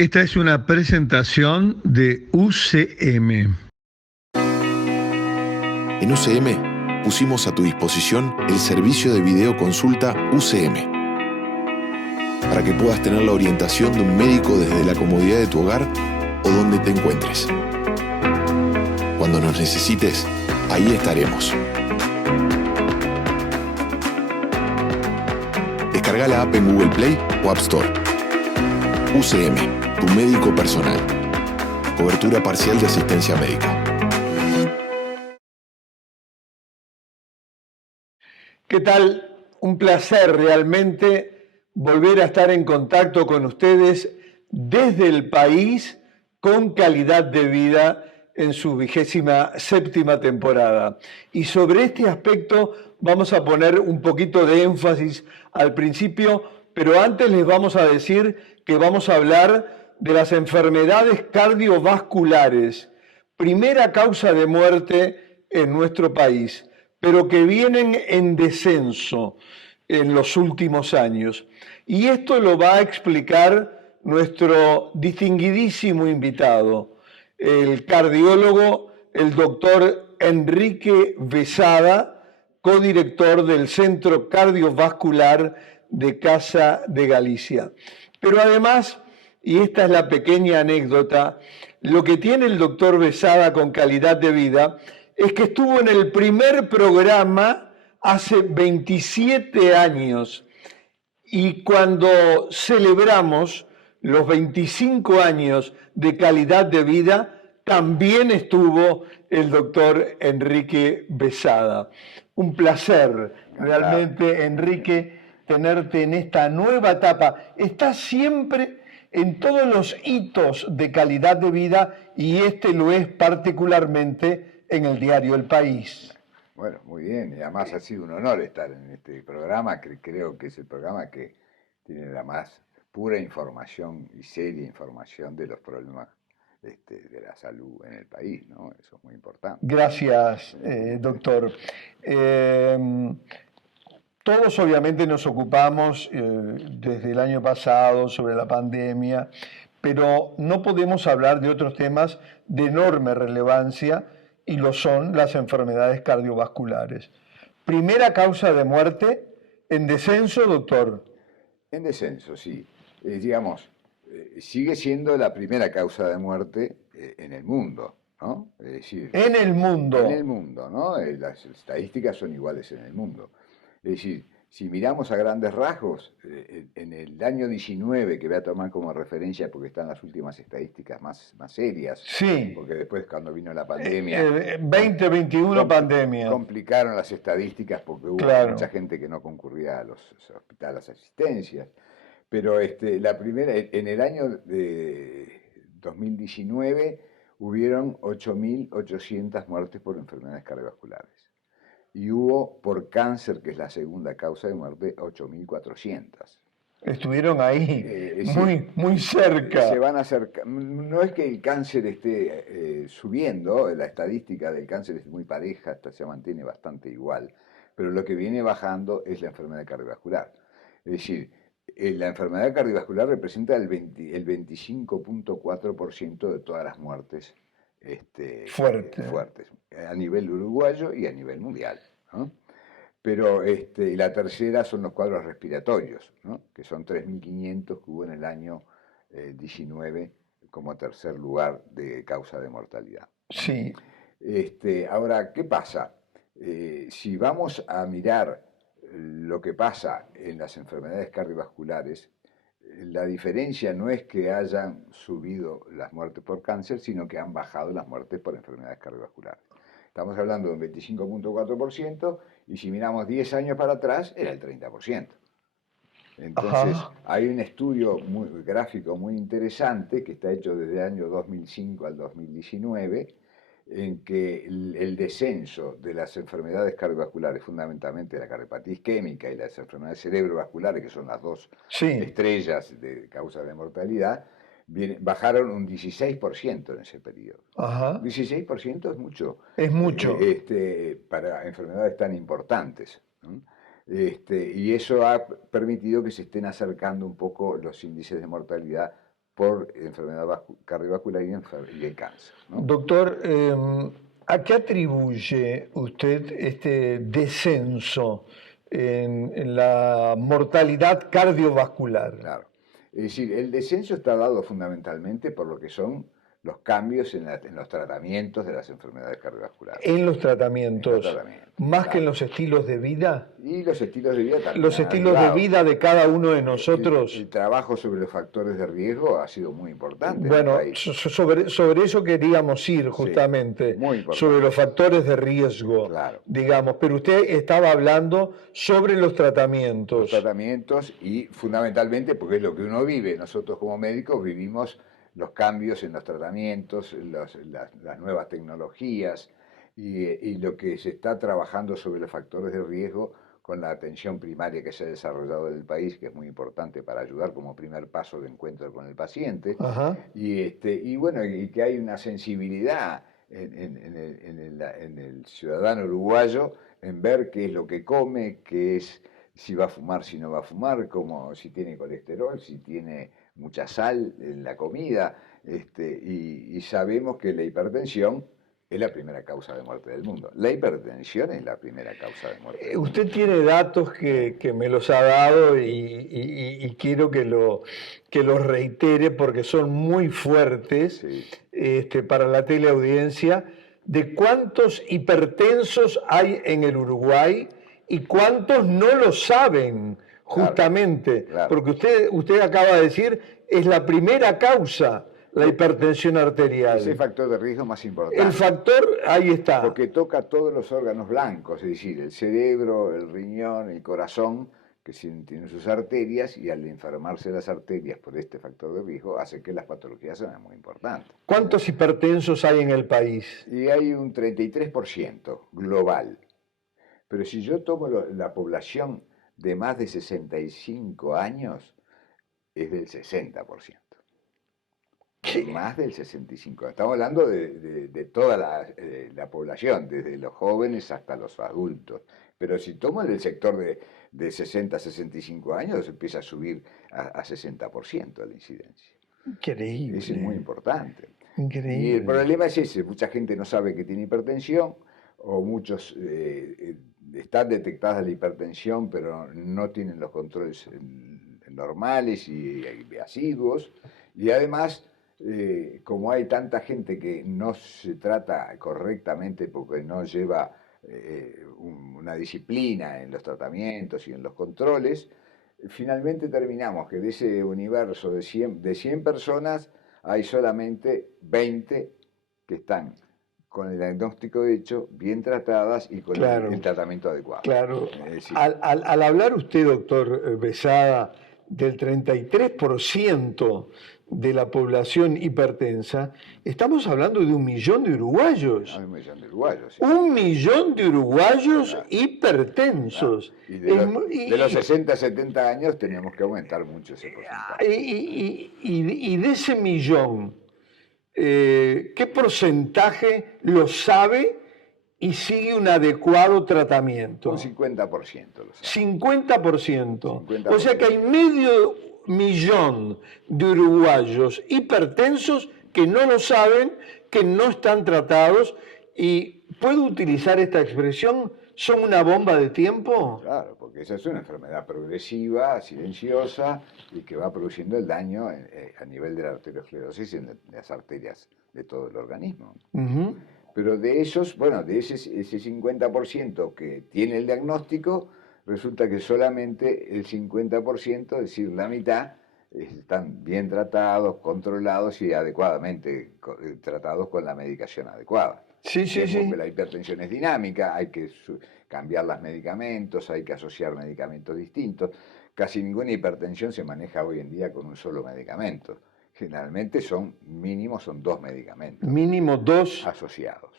Esta es una presentación de UCM. En UCM pusimos a tu disposición el servicio de videoconsulta UCM para que puedas tener la orientación de un médico desde la comodidad de tu hogar o donde te encuentres. Cuando nos necesites, ahí estaremos. Descarga la app en Google Play o App Store. UCM, tu médico personal. Cobertura parcial de asistencia médica. ¿Qué tal? Un placer realmente volver a estar en contacto con ustedes desde el país con calidad de vida en su 27ª temporada. Y sobre este aspecto vamos a poner un poquito de énfasis al principio, pero antes les vamos a decir que vamos a hablar de las enfermedades cardiovasculares, primera causa de muerte en nuestro país, pero que vienen en descenso en los últimos años. Y esto lo va a explicar nuestro distinguidísimo invitado, el cardiólogo, el doctor Enrique Besada, codirector del Centro Cardiovascular de Casa de Galicia. Pero además, y esta es la pequeña anécdota, lo que tiene el doctor Besada con calidad de vida es que estuvo en el primer programa hace 27 años y cuando celebramos los 25 años de calidad de vida, también estuvo el doctor Enrique Besada. Un placer, realmente, Enrique, tenerte en esta nueva etapa. Estás siempre en todos los hitos de calidad de vida y este lo es particularmente en el diario El País. Bueno, muy bien, y además ha sido un honor estar en este programa, que creo que es el programa que tiene la más pura información y seria información de los problemas de la salud en el país, ¿no? Eso es muy importante. Gracias, doctor. Todos obviamente nos ocupamos desde el año pasado sobre la pandemia, pero no podemos hablar de otros temas de enorme relevancia y lo son las enfermedades cardiovasculares. Primera causa de muerte en descenso, doctor. En descenso, sí. Sigue siendo la primera causa de muerte en el mundo, ¿no? Es decir, en el mundo. En el mundo, ¿no? Las estadísticas son iguales en el mundo. Es decir, si miramos a grandes rasgos, en el año 19, que voy a tomar como referencia porque están las últimas estadísticas más serias, sí, porque después cuando vino la pandemia... 2021 pandemia. Complicaron las estadísticas porque hubo mucha gente que no concurría a los hospitales, a las asistencias. Pero la primera, en el año de 2019 hubieron 8.800 muertes por enfermedades cardiovasculares. Y hubo por cáncer, que es la segunda causa de muerte, 8.400. Estuvieron ahí, muy cerca. Se van acercando. No es que el cáncer esté subiendo, la estadística del cáncer es muy pareja, hasta se mantiene bastante igual, pero lo que viene bajando es la enfermedad cardiovascular. Es decir, la enfermedad cardiovascular representa el 25.4% de todas las muertes fuertes, a nivel uruguayo y a nivel mundial, ¿no? Pero la tercera son los cuadros respiratorios, ¿no? Que son 3.500 que hubo en el año 19 como tercer lugar de causa de mortalidad. Sí. Ahora, ¿qué pasa? Si vamos a mirar lo que pasa en las enfermedades cardiovasculares, la diferencia no es que hayan subido las muertes por cáncer, sino que han bajado las muertes por enfermedades cardiovasculares. Estamos hablando de un 25.4% y si miramos 10 años para atrás era el 30%. Entonces, hay un estudio gráfico muy interesante que está hecho desde el año 2005 al 2019, en que el descenso de las enfermedades cardiovasculares, fundamentalmente la cardiopatía isquémica y las enfermedades cerebrovasculares, que son las dos estrellas de causa de mortalidad, bajaron un 16% en ese periodo. 16% es mucho. Es mucho. Para enfermedades tan importantes, ¿no? Y eso ha permitido que se estén acercando un poco los índices de mortalidad por enfermedad cardiovascular y el cáncer, ¿no? Doctor, ¿a qué atribuye usted este descenso en la mortalidad cardiovascular? Claro. Es decir, el descenso está dado fundamentalmente por lo que son los cambios en los tratamientos de las enfermedades cardiovasculares. En los tratamientos, más claro. que en los estilos de vida. Y los estilos de vida también. Los estilos de vida de cada uno de nosotros. El trabajo sobre los factores de riesgo ha sido muy importante. Bueno, sobre eso queríamos ir justamente, sí, sobre los factores de riesgo, claro. digamos, pero usted estaba hablando sobre los tratamientos. Los tratamientos y fundamentalmente porque es lo que uno vive. Nosotros como médicos vivimos los cambios en los tratamientos, las nuevas tecnologías y lo que se está trabajando sobre los factores de riesgo con la atención primaria que se ha desarrollado en el país, que es muy importante para ayudar como primer paso de encuentro con el paciente. Ajá. Y bueno, y que hay una sensibilidad en el ciudadano uruguayo en ver qué es lo que come, qué es, si va a fumar, si no va a fumar, como, si tiene colesterol, si tiene mucha sal en la comida, y sabemos que la hipertensión es la primera causa de muerte del mundo. La hipertensión es la primera causa de muerte del mundo. Usted tiene datos que me los ha dado y quiero que los reitere porque son muy fuertes, sí, para la teleaudiencia, de cuántos hipertensos hay en el Uruguay y cuántos no lo saben, justamente, claro. Porque usted acaba de decir, es la primera causa, la hipertensión arterial. Es el factor de riesgo más importante. El factor, ahí está. Porque toca todos los órganos blancos, es decir, el cerebro, el riñón, el corazón, que tienen sus arterias, y al enfermarse las arterias por este factor de riesgo, hace que las patologías sean muy importantes. ¿Cuántos hipertensos hay en el país? Y hay un 33% global. Pero si yo tomo la población de más de 65 años, es del 60%. Más del 65%. Estamos hablando de toda la población, desde los jóvenes hasta los adultos. Pero si tomo el sector de 60 a 65 años, empieza a subir a 60% la incidencia. Increíble. Eso es muy importante. Increíble. Y el problema es ese, mucha gente no sabe que tiene hipertensión, o muchos están detectadas la hipertensión, pero no tienen los controles normales y asiduos, y además, como hay tanta gente que no se trata correctamente porque no lleva una disciplina en los tratamientos y en los controles, finalmente terminamos que de ese universo de 100 personas hay solamente 20 que están con el diagnóstico hecho, bien tratadas y con el tratamiento adecuado. Claro. Al hablar usted, doctor Besada, del 33% de la población hipertensa, estamos hablando de 1 millón de uruguayos. 1 millón de uruguayos. Sí. 1 millón de uruguayos, claro, hipertensos. Claro. Y de los 60 a 70 años tenemos que aumentar mucho ese porcentaje. Y de ese millón, ¿qué porcentaje lo sabe y sigue un adecuado tratamiento? Un 50% lo sabe. 50%. O sea que hay medio millón de uruguayos hipertensos que no lo saben, que no están tratados, y ¿puedo utilizar esta expresión? ¿Son una bomba de tiempo? Claro, porque esa es una enfermedad progresiva, silenciosa, y que va produciendo el daño a nivel de la arteriosclerosis en las arterias de todo el organismo. Uh-huh. Pero de esos, bueno, de ese 50% que tiene el diagnóstico, resulta que solamente el 50%, es decir, la mitad, están bien tratados, controlados y adecuadamente tratados con la medicación adecuada. Sí. Porque la hipertensión es dinámica, hay que cambiar los medicamentos, hay que asociar medicamentos distintos. Casi ninguna hipertensión se maneja hoy en día con un solo medicamento. Generalmente son 2 medicamentos. Mínimo 2. Asociados.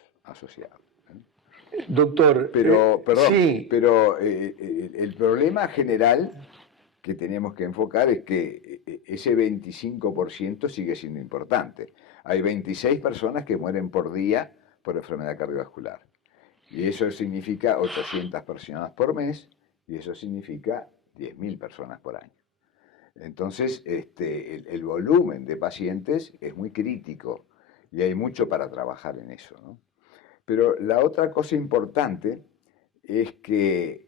Doctor, pero sí. Pero el problema general que tenemos que enfocar es que ese 25% sigue siendo importante. Hay 26 personas que mueren por día por enfermedad cardiovascular. Y eso significa 800 personas por mes, y eso significa 10.000 personas por año. Entonces, el volumen de pacientes es muy crítico y hay mucho para trabajar en eso, ¿no? Pero la otra cosa importante es que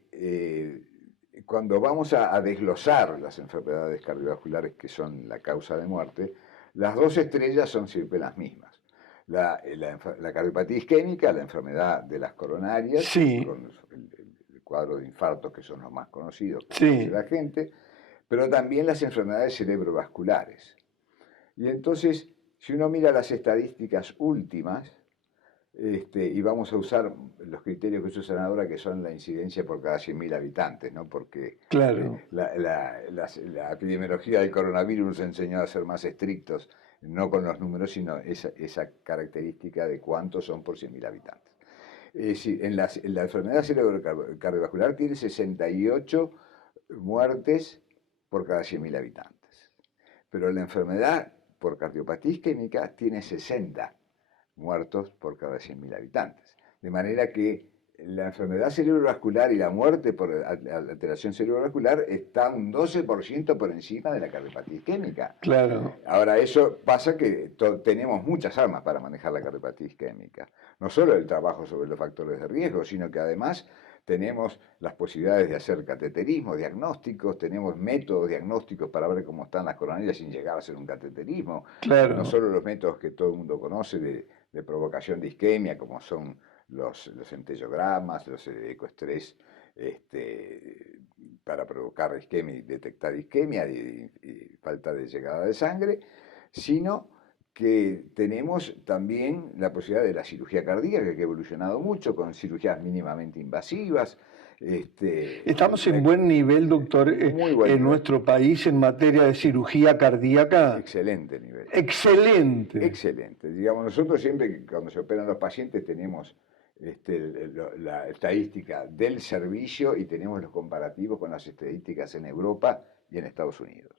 cuando vamos a desglosar las enfermedades cardiovasculares que son la causa de muerte, las dos estrellas son siempre las mismas. La cardiopatía isquémica, la enfermedad de las coronarias, Sí, con el cuadro de infartos que son los más conocidos que conoce sí. la gente, pero también las enfermedades cerebrovasculares. Y entonces, si uno mira las estadísticas últimas, y vamos a usar los criterios que se usan ahora, que son la incidencia por cada 100.000 habitantes, ¿no? Porque Claro, la epidemiología del coronavirus nos enseñó a ser más estrictos, no con los números, sino esa característica de cuántos son por 100.000 habitantes. Es decir, en la enfermedad cerebrovascular tiene 68 muertes por cada 100.000 habitantes, pero la enfermedad por cardiopatía isquémica tiene 60 muertos por cada 100.000 habitantes. De manera que la enfermedad cerebrovascular y la muerte por alteración cerebrovascular está un 12% por encima de la cardiopatía isquémica. claro. Ahora, eso pasa que tenemos muchas armas para manejar la cardiopatía isquémica. No solo el trabajo sobre los factores de riesgo, sino que además tenemos las posibilidades de hacer cateterismo, diagnósticos, tenemos métodos diagnósticos para ver cómo están las coronarias sin llegar a ser un cateterismo. Claro. No solo los métodos que todo el mundo conoce de provocación de isquemia, como son los enteyogramas, los ecoestrés, para provocar isquemia y detectar isquemia y falta de llegada de sangre, sino que tenemos también la posibilidad de la cirugía cardíaca, que ha evolucionado mucho, con cirugías mínimamente invasivas. Estamos en buen nivel, doctor, Muy buen en nivel. nuestro país en materia de cirugía cardíaca. Excelente nivel. Excelente. Excelente. Digamos, nosotros siempre cuando se operan los pacientes tenemos la estadística del servicio y tenemos los comparativos con las estadísticas en Europa y en Estados Unidos.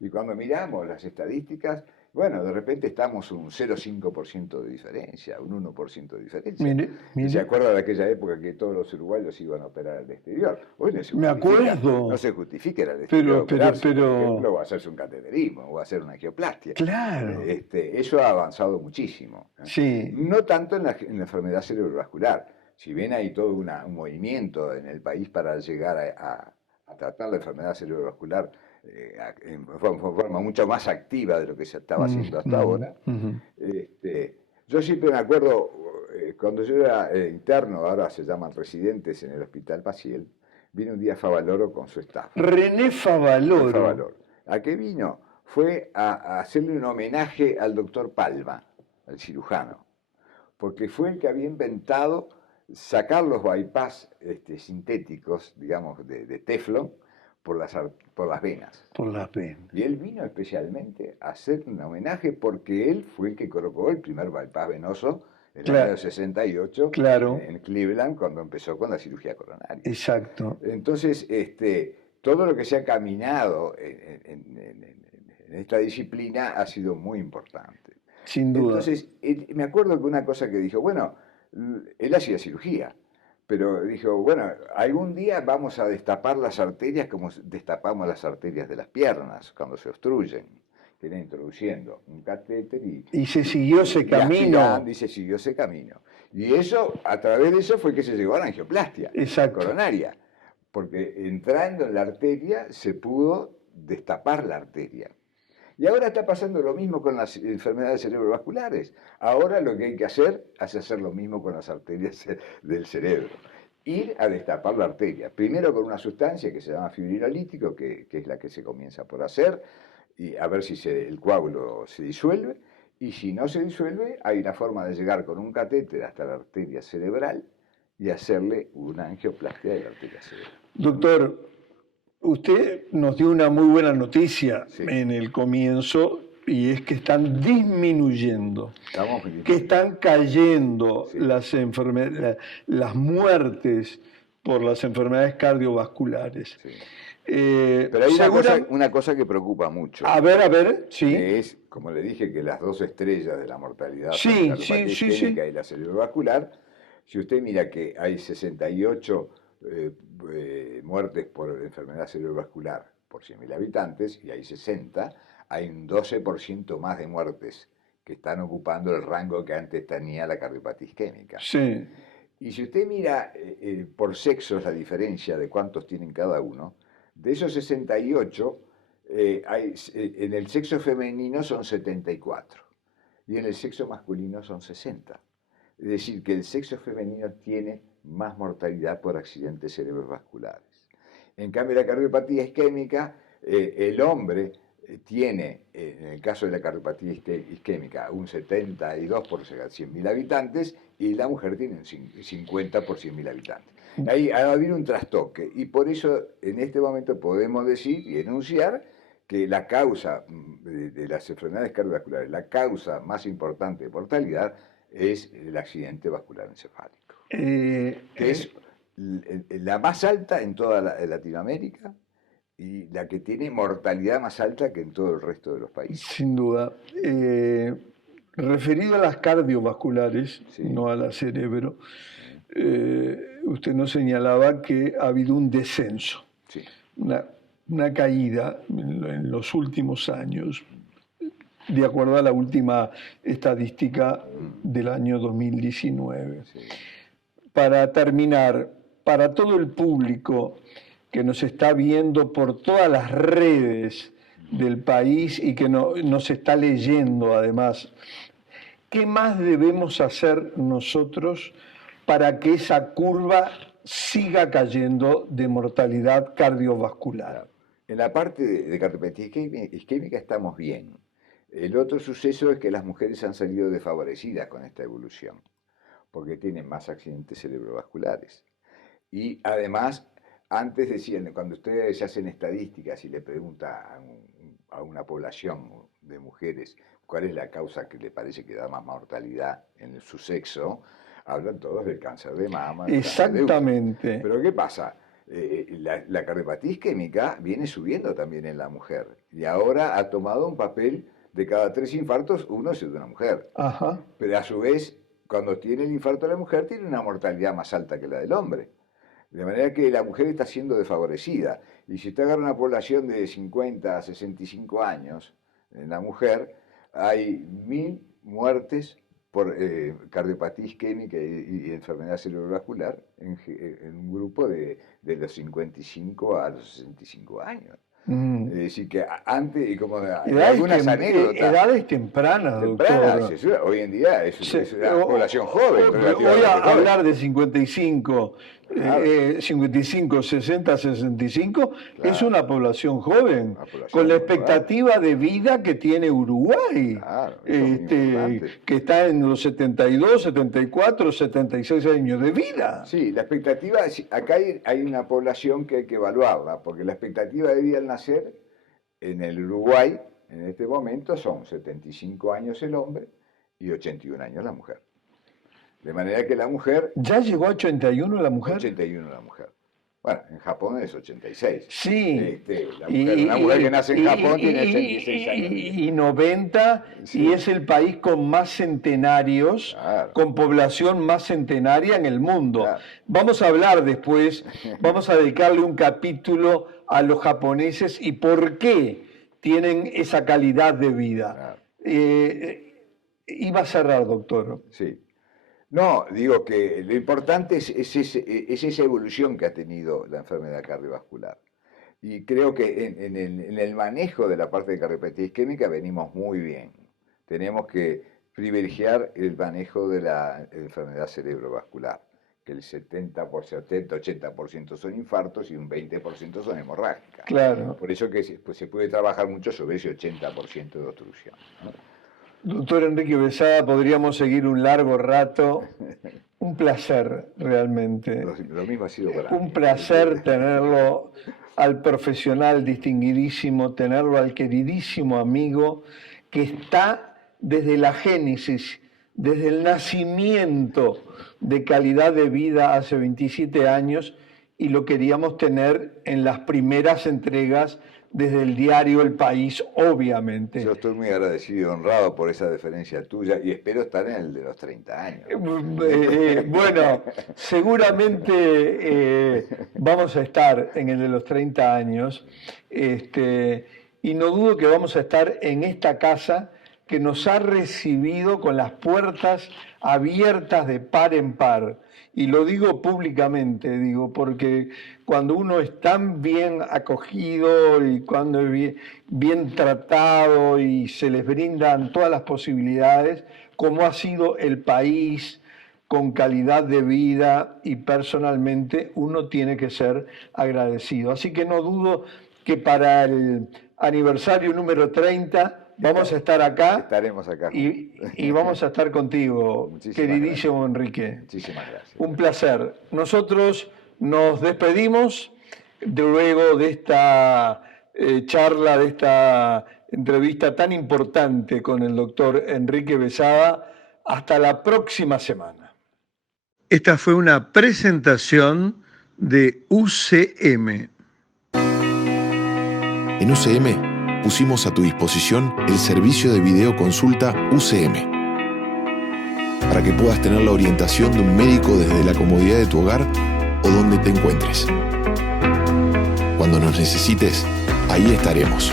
Y cuando miramos las estadísticas, bueno, de repente estamos un 0,5% de diferencia, un 1% de diferencia. Mire, mire. ¿Se acuerda de aquella época que todos los uruguayos iban a operar al exterior? Hoy no se Me justifica, acuerdo. no se justifica ir al exterior a operarse, pero- por ejemplo, o a hacerse un cateterismo, o a hacer una angioplastia. Claro. Eso ha avanzado muchísimo. Sí. No tanto en la enfermedad cerebrovascular. Si bien hay todo un movimiento en el país para llegar a tratar la enfermedad cerebrovascular en forma mucho más activa de lo que se estaba haciendo hasta ahora. Yo siempre me acuerdo, cuando yo era interno, ahora se llaman residentes en el Hospital Paciel, vino un día Favaloro con su staff. René Favaloro. Favaloro. ¿A qué vino? Fue a hacerle un homenaje al doctor Palma, al cirujano, porque fue el que había inventado sacar los bypass sintéticos, digamos, de teflón, por las venas. Por las venas. Y él vino especialmente a hacer un homenaje porque él fue el que colocó el primer bypass venoso en el año 68 Claro. en Cleveland, cuando empezó con la cirugía coronaria. Exacto. Entonces, todo lo que se ha caminado en esta disciplina ha sido muy importante. Sin duda. Entonces, me acuerdo que una cosa que dijo, bueno, él hacía cirugía, pero dijo, bueno, algún día vamos a destapar las arterias como destapamos las arterias de las piernas cuando se obstruyen, que era introduciendo un catéter y se siguió ese camino. aspirando, y se siguió ese camino. Y eso, a través de eso fue que se llegó a la angioplastia coronaria, porque entrando en la arteria se pudo destapar la arteria. Y ahora está pasando lo mismo con las enfermedades cerebrovasculares. Ahora lo que hay que hacer es hacer lo mismo con las arterias del cerebro. Ir a destapar la arteria. Primero con una sustancia que se llama fibrinolítico, que es la que se comienza por hacer, y a ver si el coágulo se disuelve. Y si no se disuelve, hay una forma de llegar con un catéter hasta la arteria cerebral y hacerle una angioplastia de la arteria cerebral. Doctor, usted nos dio una muy buena noticia en el comienzo, y es que están disminuyendo, que están cayendo las muertes por las enfermedades cardiovasculares. Sí. Pero hay una cosa que preocupa mucho. A ver, sí. Que es, como le dije, que las dos estrellas de la mortalidad Sí, son la cardiopatía sí. isquémica y la cerebrovascular. Si usted mira que hay 68 muertes por enfermedad cerebrovascular por 100.000 habitantes, y hay 60, hay un 12% más de muertes que están ocupando el rango que antes tenía la cardiopatía isquémica. Sí. Y si usted mira por sexos la diferencia de cuántos tienen cada uno, de esos 68, en el sexo femenino son 74 y en el sexo masculino son 60. Es decir, que el sexo femenino tiene más mortalidad por accidentes cerebrovasculares. En cambio, la cardiopatía isquémica, el hombre tiene, en el caso de la cardiopatía isquémica, un 72 por 100.000 habitantes y la mujer tiene un 50 por 100.000 habitantes. Ahí ha habido un trastoque y por eso en este momento podemos decir y enunciar que la causa de las enfermedades cardiovasculares, la causa más importante de mortalidad es el accidente vascular encefálico, que es la más alta en toda Latinoamérica y la que tiene mortalidad más alta que en todo el resto de los países. Sin duda. Referido a las cardiovasculares, Sí. no a la cerebro, usted nos señalaba que ha habido un descenso, Sí. una caída en los últimos años, de acuerdo a la última estadística del año 2019. Sí. Para terminar, para todo el público que nos está viendo por todas las redes del país y que nos está leyendo además, ¿qué más debemos hacer nosotros para que esa curva siga cayendo de mortalidad cardiovascular? En la parte de cardiopatía isquémica estamos bien. El otro suceso es que las mujeres han salido desfavorecidas con esta evolución, porque tienen más accidentes cerebrovasculares. Y además, antes decían, cuando ustedes hacen estadísticas y le pregunta a una población de mujeres cuál es la causa que le parece que da más mortalidad en su sexo, hablan todos del cáncer de mama. Exactamente. Pero ¿qué pasa? La cardiopatía isquémica viene subiendo también en la mujer y ahora ha tomado un papel de cada 3 infartos, uno es de una mujer. Ajá. Pero a su vez, cuando tiene el infarto la mujer, tiene una mortalidad más alta que la del hombre. De manera que la mujer está siendo desfavorecida. Y si usted agarra una población de 50 a 65 años, en la mujer hay 1.000 muertes por cardiopatía isquémica y enfermedad cerebrovascular en un grupo de los 55 a los 65 años. Es decir, que antes, y como hay algunas anécdotas. Edades tempranas, doctor. Hoy en día es una población joven. Voy a hablar de 55, claro. 55, 60, 65, claro. Es una población joven, con la expectativa de vida que tiene Uruguay, claro, que está en los 72, 74, 76 años de vida. Sí, la expectativa, acá hay una población que hay que evaluarla, porque la expectativa de vida al nacer en el Uruguay, en este momento, son 75 años el hombre y 81 años la mujer. De manera que la mujer... ¿Ya llegó a 81 la mujer? 81 la mujer. Bueno, en Japón es 86. Sí. Una mujer que nace en Japón tiene 86 años. Y 90, sí. Y es el país con más centenarios, claro. Con población más centenaria en el mundo. Claro. Vamos a hablar después, vamos a dedicarle un capítulo a los japoneses y por qué tienen esa calidad de vida. Claro. Iba a cerrar, doctor. Sí. No, digo que lo importante es esa evolución que ha tenido la enfermedad cardiovascular. Y creo que en el manejo de la parte de cardiopatía isquémica venimos muy bien. Tenemos que privilegiar el manejo de la enfermedad cerebrovascular, que el 80% son infartos y un 20% son hemorrágicas. Claro. Por eso que se puede trabajar mucho sobre ese 80% de obstrucción, ¿no? Doctor Enrique Besada, podríamos seguir un largo rato. Un placer, realmente. Lo mismo ha sido para mí. Un placer tenerlo al profesional distinguidísimo, tenerlo al queridísimo amigo que está desde la génesis, desde el nacimiento de calidad de vida hace 27 años y lo queríamos tener en las primeras entregas desde el diario El País, obviamente. Yo estoy muy agradecido y honrado por esa deferencia tuya y espero estar en el de los 30 años. Bueno, seguramente vamos a estar en el de los 30 años y no dudo que vamos a estar en esta casa que nos ha recibido con las puertas abiertas de par en par. Y lo digo públicamente, porque cuando uno es tan bien acogido y cuando es bien tratado y se les brindan todas las posibilidades, como ha sido El País, con calidad de vida, y personalmente uno tiene que ser agradecido. Así que no dudo que para el aniversario número 30 vamos a estar acá. Estaremos acá. Y vamos a estar contigo, queridísimo gracias. Enrique. Muchísimas gracias. Un placer. Nosotros nos despedimos luego de esta charla, de esta entrevista tan importante con el doctor Enrique Besada. Hasta la próxima semana. Esta fue una presentación de UCM. En UCM pusimos a tu disposición el servicio de videoconsulta UCM para que puedas tener la orientación de un médico desde la comodidad de tu hogar o donde te encuentres. Cuando nos necesites, ahí estaremos.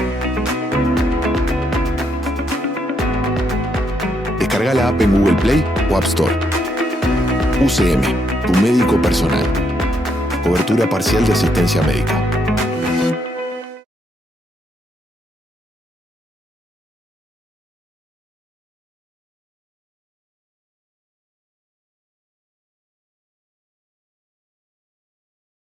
Descarga la app en Google Play o App Store. UCM, tu médico personal. Cobertura parcial de asistencia médica.